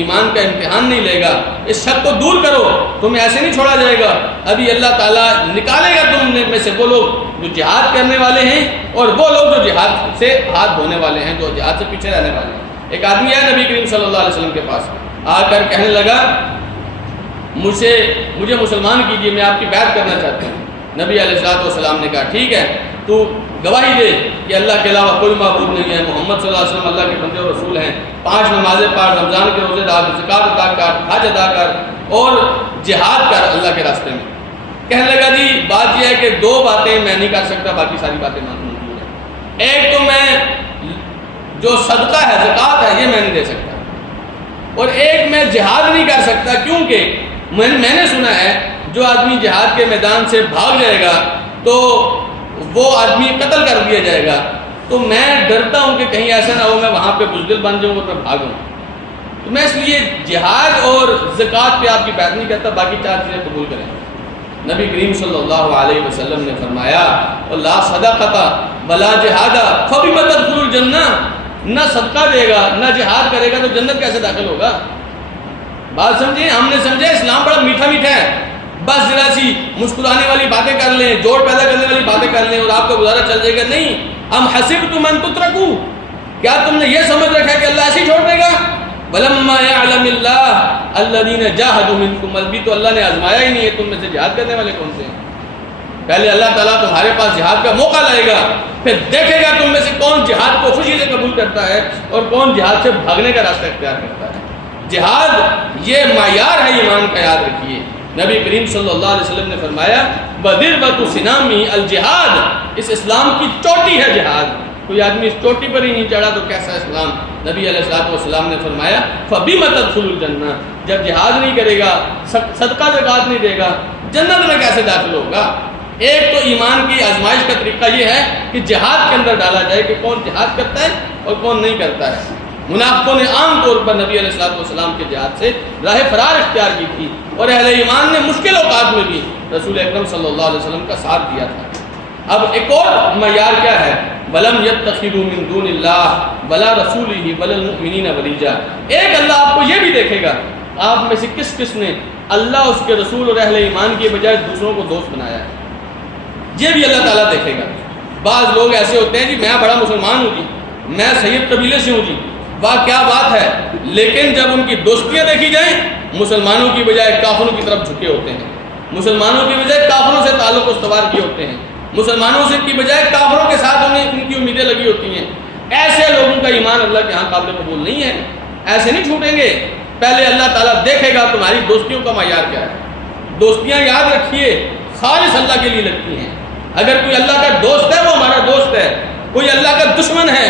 ایمان کا امتحان نہیں لے گا، اس شک کو دور کرو، تمہیں ایسے نہیں چھوڑا جائے گا۔ ابھی اللہ تعالیٰ نکالے گا تم میں سے وہ لوگ جو جہاد کرنے والے ہیں اور وہ لوگ جو جہاد سے ہاتھ دھونے والے ہیں، جو جہاد سے پیچھے رہنے والے ہیں۔ ایک آدمی ہے نبی کریم صلی اللہ علیہ وسلم کے پاس، آ کر کہنے لگا مجھے مسلمان کیجیے، میں آپ کی بیعت کرنا چاہتا ہوں۔ نبی علیہ السلام نے کہا ٹھیک ہے، تو گواہی دے کہ اللہ کے علاوہ کوئی معبود نہیں ہے، محمد صلی اللہ علیہ وسلم اللہ کے بندے اور رسول ہیں، 5 نمازیں پڑھ، رمضان کے روزے دار، زکوٰۃ ادا کر، حج ادا کر اور جہاد کر اللہ کے راستے میں۔ کہنے لگا جی بات یہ ہے کہ 2 باتیں میں نہیں کر سکتا، باقی ساری باتیں منظور ہیں۔ ایک تو میں جو صدقہ ہے، زکوٰۃ ہے، یہ میں نہیں دے سکتا، اور ایک میں جہاد نہیں کر سکتا، کیونکہ میں نے سنا ہے جو آدمی جہاد کے میدان سے بھاگ جائے گا تو وہ آدمی قتل کر دیا جائے گا، تو میں ڈرتا ہوں کہ کہیں ایسا نہ ہو میں وہاں پہ بزدل بن جاؤں اور میں بھاگوں، تو میں اس لیے جہاد اور زکوٰۃ پہ آپ کی بات نہیں کرتا، باقی 4 چیزیں قبول کریں۔ نبی کریم صلی اللہ علیہ وسلم نے فرمایا لا صدقۃ ولا جہاد فبما تدخل الجنہ، نہ صدقہ دے گا نہ جہاد کرے گا تو جنت کیسے داخل ہوگا؟ بات سمجھیں، ہم نے سمجھا اسلام بڑا میٹھا میٹھا ہے، بس ذرا سی مسکرانے والی باتیں کر لیں، جوڑ پیدا کرنے والی باتیں کر لیں اور آپ کا گزارا چل جائے گا۔ نہیں، ام حسبتم ان تترکوا، کیا تم نے یہ سمجھ رکھا کہ اللہ ایسے ہی چھوڑ دے گا؟ ولما يعلم اللہ الذین جاہدوا منکم، ابھی تو اللہ نے آزمایا ہی نہیں ہے تم میں سے جہاد کرنے والے کون سے ہیں۔ پہلے اللہ تعالیٰ تمہارے پاس جہاد کا موقع لائے گا، پھر دیکھے گا تم میں سے کون جہاد کو خوشی سے قبول کرتا ہے اور کون جہاد سے بھاگنے کا راستہ اختیار کرتا ہے۔ جہاد یہ معیار ہے ایمان کا، یاد رکھیے۔ نبی کریم صلی اللہ علیہ وسلم نے فرمایا بَذِرْوَةُ سِنَامِهِ الجہاد، اس اسلام کی چوٹی ہے جہاد۔ کوئی آدمی اس چوٹی پر ہی نہیں چڑھا تو کیسا اسلام؟ نبی علیہ السلام نے فرمایا فَبِمَ تَدْخُلُ الْجَنَّةَ، جب جہاد نہیں کرے گا، صدقہ زکوٰۃ نہیں دے گا، جنت میں کیسے داخل ہوگا؟ ایک تو ایمان کی آزمائش کا طریقہ یہ ہے کہ جہاد کے اندر ڈالا جائے کہ کون جہاد کرتا ہے اور کون نہیں کرتا ہے۔ منافقوں نے عام طور پر نبی علیہ السلام کے جہاد سے راہ فرار اختیار کی تھی، اور اہل ایمان نے مشکل اوقات میں بھی رسول اکرم صلی اللہ علیہ وسلم کا ساتھ دیا تھا۔ اب ایک اور معیار کیا ہے؟ وَلَمْ يَتَّخِذُوا مِن دُونِ اللَّهِ وَلَا رَسُولِهِ وَلَا الْمُؤْمِنِينَ وَلِيًّا۔ ایک اللہ آپ کو یہ بھی دیکھے گا آپ میں سے کس کس نے اللہ، اس کے رسول اور اہل ایمان کے بجائے دوسروں کو دوست بنایا ہے، یہ بھی اللہ تعالیٰ دیکھے گا۔ بعض لوگ ایسے ہوتے ہیں جی میں بڑا مسلمان ہوں جی، میں سید قبیلے سے ہوں جی، واہ کیا بات ہے، لیکن جب ان کی دوستیاں دیکھی جائیں مسلمانوں کی بجائے کافروں کی طرف جھکے ہوتے ہیں، مسلمانوں کی بجائے کافروں سے تعلق استوار کیے ہوتے ہیں، مسلمانوں سے کی بجائے کافروں کے ساتھ انہیں ان کی امیدیں لگی ہوتی ہیں۔ ایسے لوگوں کا ایمان اللہ کے ہاں قابل قبول نہیں ہے، ایسے نہیں چھوٹیں گے۔ پہلے اللہ تعالیٰ دیکھے گا تمہاری دوستیوں کا معیار کیا ہے۔ دوستیاں یاد رکھیے خالص اللہ کے لیے لگتی ہیں۔ اگر کوئی اللہ کا دوست ہے وہ ہمارا دوست ہے، کوئی اللہ کا دشمن ہے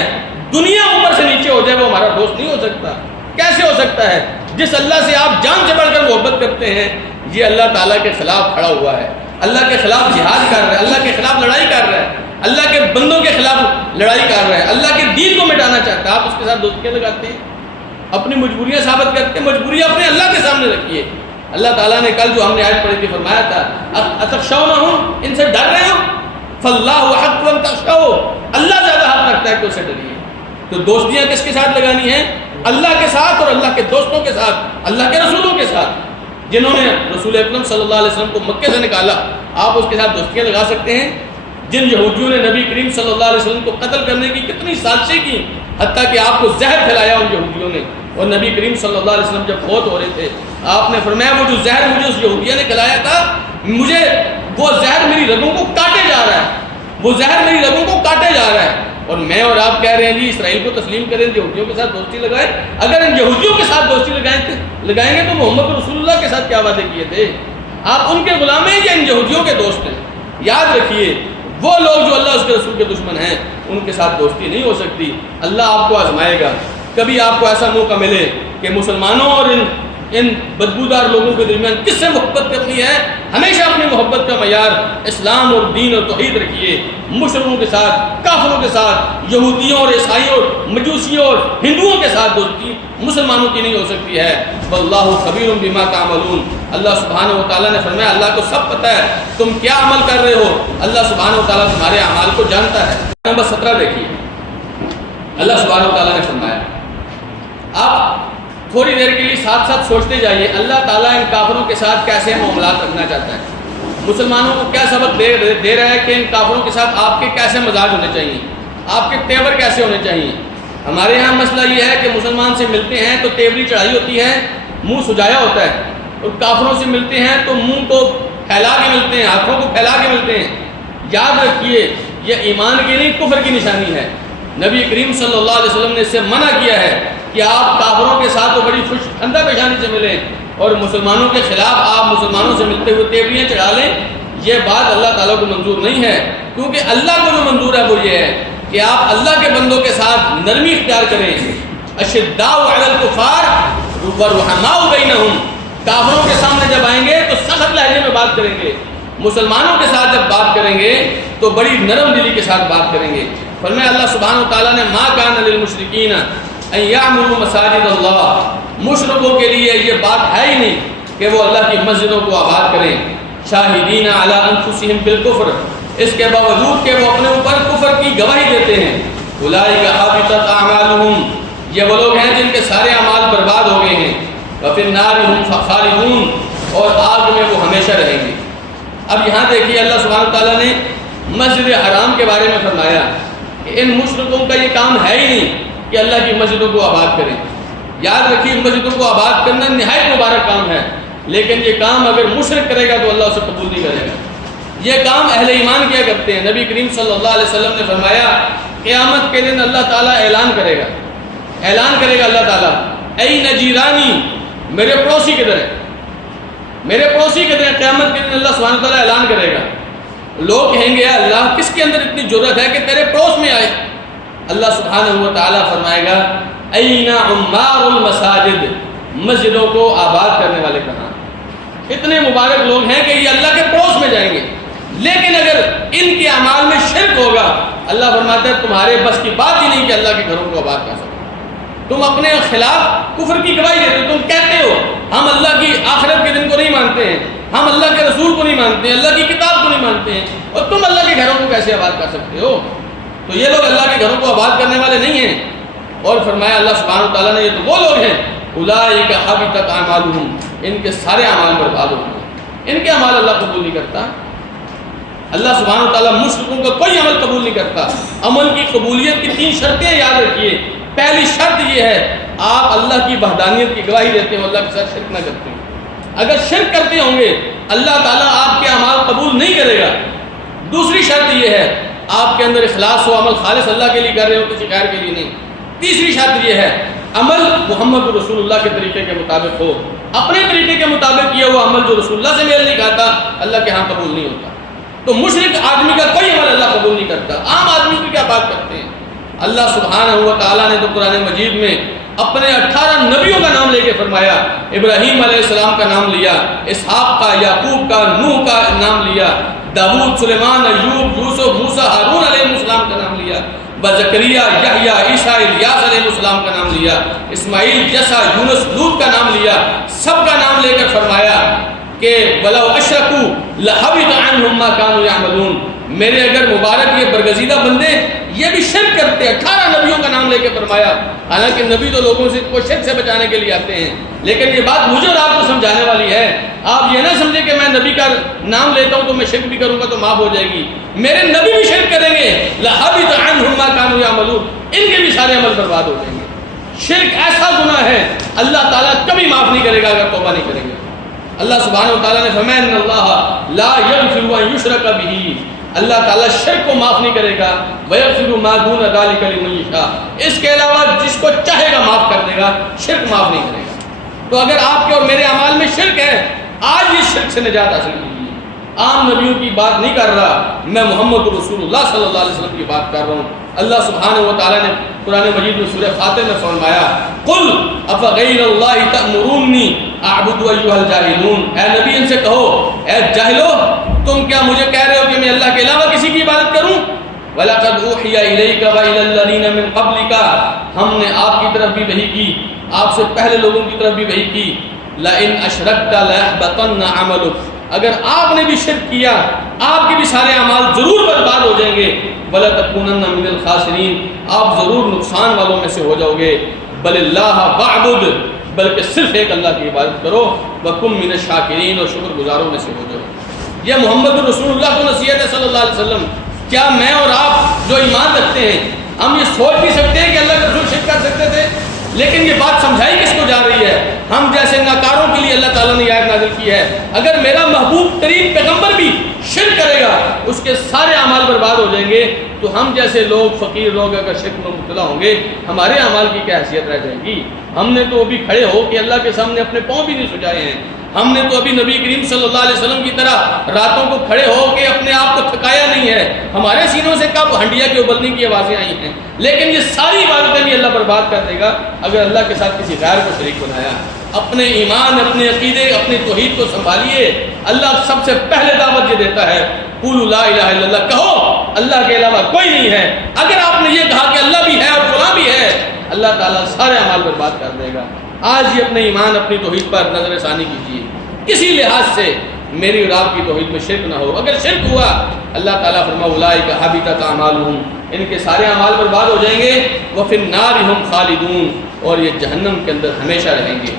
دنیا اوپر سے نیچے ہو جائے وہ ہمارا دوست نہیں ہو سکتا۔ کیسے ہو سکتا ہے؟ جس اللہ سے آپ جان سے بڑھ کر محبت کرتے ہیں یہ اللہ تعالیٰ کے خلاف کھڑا ہوا ہے، اللہ کے خلاف جہاد کر رہا ہے، اللہ کے خلاف لڑائی کر رہا ہے، اللہ کے بندوں کے خلاف لڑائی کر رہا ہے، اللہ کے دین کو مٹانا چاہتا ہے، آپ اس کے ساتھ دوستیاں لگاتے ہیں، اپنی مجبوریاں ثابت کرتے ہیں۔ مجبوریاں اپنے اللہ کے سامنے رکھیے۔ اللہ تعالیٰ نے کل جو ہم نے آیت پڑھی تھی فرمایا تھا اتخشونہم، ان سے ڈر رہے ہو، فاللہ حق ان تخشوا، اللہ زیادہ حق رکھتا ہے کہ اسے ڈریے۔ تو دوستیاں کس کے ساتھ لگانی ہیں؟ اللہ کے ساتھ اور اللہ کے دوستوں کے ساتھ، اللہ کے رسولوں کے ساتھ۔ جنہوں نے رسول اکرم صلی اللہ علیہ وسلم کو مکے سے نکالا آپ اس کے ساتھ دوستیاں لگا سکتے ہیں۔ جن یہودیوں نے نبی کریم صلی اللہ علیہ وسلم کو قتل کرنے کی کتنی سازشیں کی، حتیٰ کہ آپ کو زہر کھلایا ان یہودیوں نے، اور نبی کریم صلی اللہ علیہ وسلم جب فوت ہو رہے تھے آپ نے فرمایا وہ جو زہر مجھے اس یہودیہ نے کھلایا تھا، مجھے وہ زہر میری رگوں کو کاٹے جا رہا ہے، وہ زہر میری رگوں کو کاٹے جا رہا ہے۔ اور میں اور آپ کہہ رہے ہیں جی اسرائیل کو تسلیم کریں، یہودیوں کے ساتھ دوستی لگائیں۔ اگر ان یہودیوں کے ساتھ دوستی لگائیں گے تو محمد رسول اللہ کے ساتھ کیا وعدے کیے تھے؟ آپ ان کے غلام ہیں یا ان یہودیوں کے دوست ہیں؟ یاد رکھیے وہ لوگ جو اللہ اس کے رسول کے دشمن ہیں ان کے ساتھ دوستی نہیں ہو سکتی۔ اللہ آپ کو آزمائے گا، کبھی آپ کو ایسا موقع ملے کہ مسلمانوں اور ان بدبودار لوگوں کے درمیان کس سے محبت کرنی ہے، ہمیشہ اپنی محبت کا معیار اسلام اور دین اور توحید رکھیے۔ مشرکوں کے ساتھ، کافروں کے ساتھ، یہودیوں اور عیسائیوں اور مجوسیوں اور ہندوؤں کے ساتھ دوستی مسلمانوں کی نہیں ہو سکتی ہے۔ واللہ خبیر بما تعملون، اللہ سبحانہ و تعالیٰ نے فرمایا اللہ کو سب پتہ ہے تم کیا عمل کر رہے ہو، اللہ سبحانہ و تعالیٰ تمہارے اعمال کو جانتا ہے۔ نمبر 17 دیکھیے، اللہ سبحانہ و تعالیٰ نے فرمایا، آپ تھوڑی دیر کے لیے ساتھ ساتھ سوچتے جائیے اللہ تعالیٰ ان کافروں کے ساتھ کیسے معاملات رکھنا چاہتا ہے، مسلمانوں کو کیا سبق دے رہا ہے کہ ان کافروں کے ساتھ آپ کے کیسے مزاج ہونے چاہیے، آپ کے تیور کیسے ہونے چاہیے۔ ہمارے یہاں مسئلہ یہ ہے کہ مسلمان سے ملتے ہیں تو تیوری چڑھائی ہوتی ہے، منہ سجایا ہوتا ہے، اور کافروں سے ملتے ہیں تو منہ کو پھیلا کے ملتے ہیں، ہاتھوں کو پھیلا کے ملتے ہیں۔ یاد رکھیے یہ ایمان کی نہیں کفر کی نشانی ہے۔ نبی کریم صلی اللہ علیہ وسلم نے اس سے منع کیا ہے کہ آپ کافروں کے ساتھ تو بڑی خوش ٹھنڈا پیشانی سے ملیں اور مسلمانوں کے خلاف آپ مسلمانوں سے ملتے ہوئے تیوریاں چڑھا لیں، یہ بات اللہ تعالیٰ کو منظور نہیں ہے، کیونکہ اللہ کو جو منظور ہے وہ یہ ہے کہ آپ اللہ کے بندوں کے ساتھ نرمی اختیار کریں۔ اشداء علی الکفار رحماء بینہم، کافروں کے سامنے جب آئیں گے تو سخت لہجے میں بات کریں گے، مسلمانوں کے ساتھ جب بات کریں گے تو بڑی نرم دلی کے ساتھ بات کریں گے۔ فرمایا اللہ سبحانہ و تعالیٰ نے ما کان للمشرکین ان یعمروا مساجد اللہ، مشرکوں کے لیے یہ بات ہے ہی نہیں کہ وہ اللہ کی مسجدوں کو آباد کریں، شاہدین علی انفسہم بالکفر، اس کے باوجود کہ وہ اپنے اوپر کفر کی گواہی دیتے ہیں۔ اولئک حبطت اعمالہم، یہ وہ لوگ ہیں جن کے سارے اعمال برباد ہو گئے ہیں، وفی النار ہم خالدون، اور آگ میں وہ ہمیشہ رہیں گے۔ اب یہاں دیکھیے اللہ سبحانہ و تعالیٰ نے مسجد حرام کے بارے میں فرمایا کہ ان مشرکوں کا یہ کام ہے ہی نہیں کہ اللہ کی مسجدوں کو آباد کریں۔ یاد رکھیے مسجدوں کو آباد کرنا نہایت مبارک کام ہے، لیکن یہ کام اگر مشرک کرے گا تو اللہ اسے قبول نہیں کرے گا۔ یہ کام اہل ایمان کیا کرتے ہیں۔ نبی کریم صلی اللہ علیہ وسلم نے فرمایا قیامت کے دن اللہ تعالیٰ اعلان کرے گا اللہ تعالیٰ، اے نجیرانی، میرے پڑوسی کدھر ہے، میرے پڑوسی کدھر ہے۔ قیامت کے دن اللہ سبحانہ وتعالیٰ اعلان کرے گا، لوگ کہیں گے اللہ کس کے اندر اتنی جرأت ہے کہ تیرے پڑوس میں آئے؟ اللہ سبحانہ وتعالیٰ فرمائے گا این عمار المساجد، مسجدوں کو آباد کرنے والے کہاں؟ اتنے مبارک لوگ ہیں کہ یہ اللہ کے پڑوس میں جائیں گے، لیکن اگر ان کے اعمال میں شرک ہوگا، اللہ فرماتا ہے تمہارے بس کی بات ہی نہیں کہ اللہ کے گھروں کو آباد کر سکو۔ تم اپنے خلاف کفر کی گواہی دیتے ہو، تم کہتے ہو ہم اللہ کی آخرت کے دن کو نہیں مانتے ہیں، ہم اللہ کے رسول کو نہیں مانتے ہیں، اللہ کی کتاب کو نہیں مانتے ہیں، اور تم اللہ کے گھروں کو کیسے آباد کر سکتے ہو؟ تو یہ لوگ اللہ کے گھروں کو آباد کرنے والے نہیں ہیں۔ اور فرمایا اللہ سبحانہ وتعالیٰ نے یہ تو وہ لوگ ہیں اولئک حبطت اعمالهم، ان کے سارے اعمال برباد ہو گئے، ان کے اعمال اللہ قبول نہیں کرتا۔ اللہ سبحانہ وتعالیٰ مشرکوں کا کوئی عمل قبول نہیں کرتا۔ عمل کی قبولیت کی 3 شرطیں یاد رکھیے۔ پہلی شرط یہ ہے آپ اللہ کی وحدانیت کی گواہی دیتے ہو، اللہ کے ساتھ شرک نہ کرتے ہو۔ اگر شرک کرتے ہوں گے اللہ تعالیٰ آپ کے اعمال قبول نہیں کرے گا۔ دوسری شرط یہ ہے آپ کے اندر اخلاص ہو، عمل خالص اللہ کے لیے کر رہے ہو، کسی غیر کے لیے نہیں۔ تیسری شرط یہ ہے عمل محمد رسول اللہ کے طریقے کے مطابق ہو، اپنے طریقے کے مطابق کیا ہوا عمل جو رسول اللہ سے میل نہیں کھاتا اللہ کے ہاں قبول نہیں ہوتا۔ تو مشرک آدمی کا کوئی عمل اللہ قبول نہیں کرتا، عام آدمی کی کیا بات کرتے ہیں؟ اللہ سبحانہ و تعالیٰ نے تو قرآن مجید میں اپنے 18 نبیوں کا نام لے کے فرمایا، ابراہیم علیہ السلام کا نام لیا، اسحاق کا، یعقوب کا، نوح کا نام لیا، داؤد، سلیمان، ایوب، یوسف، موسیٰ، ہارون علیہ السلام کا نام لیا، زکریا، یحییٰ، عیسیٰ، الیاس علیہ السلام کا نام لیا، اسماعیل، یسع، یونس، لوط کا نام لیا، سب کا نام لے کر فرمایا کہ وَلَوْ أَشْرَكُوا لَحَبِطَ عَنْهُمْ مَا كَانُوا يَعْمَلُونَ۔ میرے اگر مبارک یہ برگزیدہ بندے یہ بھی شرک کرتے، 18 نبیوں کا نام لے کے فرمایا، حالانکہ نبی تو لوگوں سے کو شرک سے بچانے کے لیے آتے ہیں، لیکن یہ بات مجھے اور آپ کو سمجھانے والی ہے۔ آپ یہ نہ سمجھیں کہ میں نبی کا نام لیتا ہوں تو میں شرک بھی کروں گا تو معاف ہو جائے گی، میرے نبی بھی شرک کریں گے، لَحَبِطَ عَنْهُمْ مَا كَانُوا يَعْمَلُونَ، ان کے بھی سارے عمل برباد ہو جائیں گے۔ شرک ایسا گناہ ہے اللہ تعالیٰ کبھی معاف نہیں کرے گا اگر توبہ نہیں کریں گے۔ اللہ سبحانہ وتعالیٰ نے فرمایا ان اللہ لا یغفر ان یشرک بہ، اللہ تعالیٰ شرک کو معاف نہیں کرے گا، ویغفر ما دون ذلک لمن یشاء، اس کے علاوہ جس کو چاہے گا معاف کر دے گا، شرک معاف نہیں کرے گا۔ تو اگر آپ کے اور میرے اعمال میں شرک ہے، آج یہ شرک سے نجات حاصل کیجیے۔ عام نبیوں کی بات نہیں کر رہا، میں محمد رسول اللہ صلی اللہ علیہ وسلم کی بات کر رہا ہوں۔ اللہ سبحانہ و تعالیٰ نے قرآن مجید میں سورہ فاتر میں فرمایا قل افغیر اللہ تأمرونی اعبد ایھا الجاہلون، اے نبی ان سے کہو اے جاہلو تم کیا مجھے کہہ رہے ہو کہ میں اللہ کے علاوہ کسی کی عبادت کروں؟ وَلَقَدْ أُوحِيَ إِلَيْكَ وَإِلَى الَّذِينَ مِن قَبْلِكَ، ہم نے آپ کی طرف بھی وحی کی، آپ سے پہلے لوگوں کی طرف بھی وحی کی، لَإِنْ أَشْرَكْتَ لَيَحْبَطَنَّ عَمَلُكَ، اگر آپ نے بھی شرک کیا آپ کے بھی سارے اعمال ضرور برباد ہو جائیں گے، وَلَتَكُونَنَّ مِنَ الْخَاسِرِينَ، آپ ضرور نقصان والوں میں سے ہو جاؤ گے۔ بل اللہ وَاعْبُدْ، بلکہ صرف ایک اللہ کی عبادت کرو، وَكُن مِنَ الشَّاكِرِينَ، اور شکر گزاروں میں سے ہو جاؤ۔ یہ محمد رسول اللہ کو نصیحت ہے صلی اللہ علیہ وسلم۔ کیا میں اور آپ جو ایمان رکھتے ہیں ہم یہ سوچ بھی سکتے ہیں کہ اللہ کے رسول شرک کر سکتے تھے؟ لیکن یہ بات سمجھائی کس کو جا رہی ہے؟ ہم جیسے ناکاروں کے لیے اللہ تعالیٰ نے یہ آیت نازل کی ہے، اگر میرا محبوب ترین پیغمبر بھی شرک کرے گا اس کے سارے اعمال برباد ہو جائیں گے، تو ہم جیسے لوگ فقیر لوگ اگر شرک میں مبتلا ہوں گے ہمارے اعمال کی کیا حیثیت رہ جائے گی؟ ہم نے تو ابھی کھڑے ہو کے اللہ کے سامنے اپنے پاؤں بھی نہیں سجائے ہیں، ہم نے تو ابھی نبی کریم صلی اللہ علیہ وسلم کی طرح راتوں کو کھڑے ہو کے اپنے آپ کو تھکایا نہیں ہے، ہمارے سینوں سے کب ہنڈیا کے ابلنے کی آوازیں آئی ہیں، لیکن یہ ساری عبادتیں بھی اللہ برباد کر دے گا اگر اللہ کے ساتھ کسی غیر کو شریک بنایا۔ اپنے ایمان، اپنے عقیدے، اپنی توحید کو سنبھالیے۔ اللہ سب سے پہلے دعوت یہ دیتا ہے قولوا لا الہ الا اللہ، کہو اللہ کے علاوہ کوئی نہیں ہے۔ اگر آپ نے یہ کہا کہ اللہ بھی ہے اور فلاں بھی ہے، اللہ تعالیٰ سارے اعمال برباد کر دے گا۔ آج ہی اپنے ایمان، اپنی توحید پر نظر ثانی کیجیے، کسی لحاظ سے میری اور آپ کی توحید میں شرک نہ ہو۔ اگر شرک ہوا اللہ تعالیٰ فرمایا اولئک حبطت اعمالہم، ان کے سارے اعمال برباد ہو جائیں گے، وفی النار ہم خالدون، اور یہ جہنم کے اندر ہمیشہ رہیں گے۔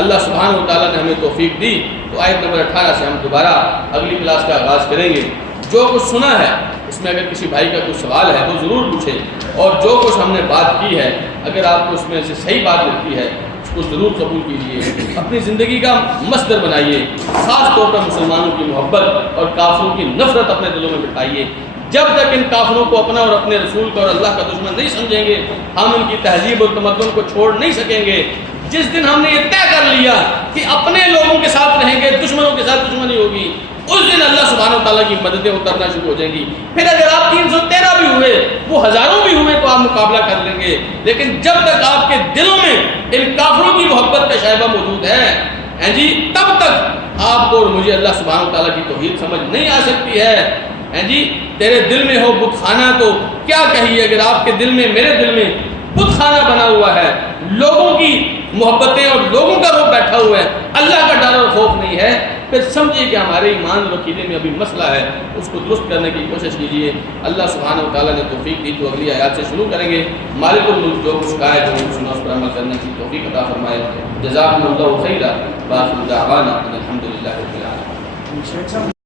اللہ سبحانہ و تعالیٰ نے ہمیں توفیق دی تو آیت نمبر 18 سے ہم دوبارہ اگلی کلاس کا آغاز کریں گے۔ جو کچھ سنا ہے اس میں اگر کسی بھائی کا کوئی سوال ہے وہ ضرور پوچھیں، اور جو کچھ ہم نے بات کی ہے اگر آپ کو اس میں سے صحیح بات لگتی ہے اس کو ضرور قبول کیجیے، اپنی زندگی کا مصدر بنائیے، خاص طور پر مسلمانوں کی محبت اور کافروں کی نفرت اپنے دلوں میں بٹھائیے۔ جب تک ان کافروں کو اپنا اور اپنے رسول کو اور اللہ کا دشمن نہیں سمجھیں گے، ہم ان کی تہذیب اور تمدن کو چھوڑ نہیں سکیں گے۔ جس دن ہم نے یہ طے کر لیا کہ اپنے لوگوں کے ساتھ رہیں گے، دشمنوں کے ساتھ دشمنی ہوگی، اس دن اللہ سبحانہ و تعالیٰ کی مددیں اترنا شروع ہو جائیں گی۔ پھر اگر آپ 313 بھی ہوئے، وہ ہزاروں بھی ہوئے تو آپ مقابلہ کر لیں گے، لیکن جب تک آپ کے دلوں میں ان کافروں کی محبت کا شائبہ موجود ہے جی، تب تک آپ کو اور مجھے اللہ سبحانہ و تعالیٰ کی توحید سمجھ نہیں آ سکتی ہے جی۔ تیرے دل میں ہو بت خانہ تو کیا کہیے، اگر آپ کے دل میں میرے دل میں بت خانہ بنا ہوا ہے، لوگوں کی محبتیں اور لوگوں کا روپ بیٹھا ہوا ہے، اللہ کا ڈر اور خوف نہیں ہے، پھر سمجھیے کہ ہمارے ایمان اور عقیدے میں ابھی مسئلہ ہے، اس کو درست کرنے کی کوشش کیجیے۔ اللہ سبحانہ و تعالیٰ نے توفیق دی تو اگلی آیات سے شروع کریں گے۔ مالک الملک جو کچھ کہا ہے جو سنا اس پر عمل کرنے کی توفیق عطا فرمائے۔ جزاکم اللہ خیرا، وآخر دعوانا ان الحمد للہ رب العالمین۔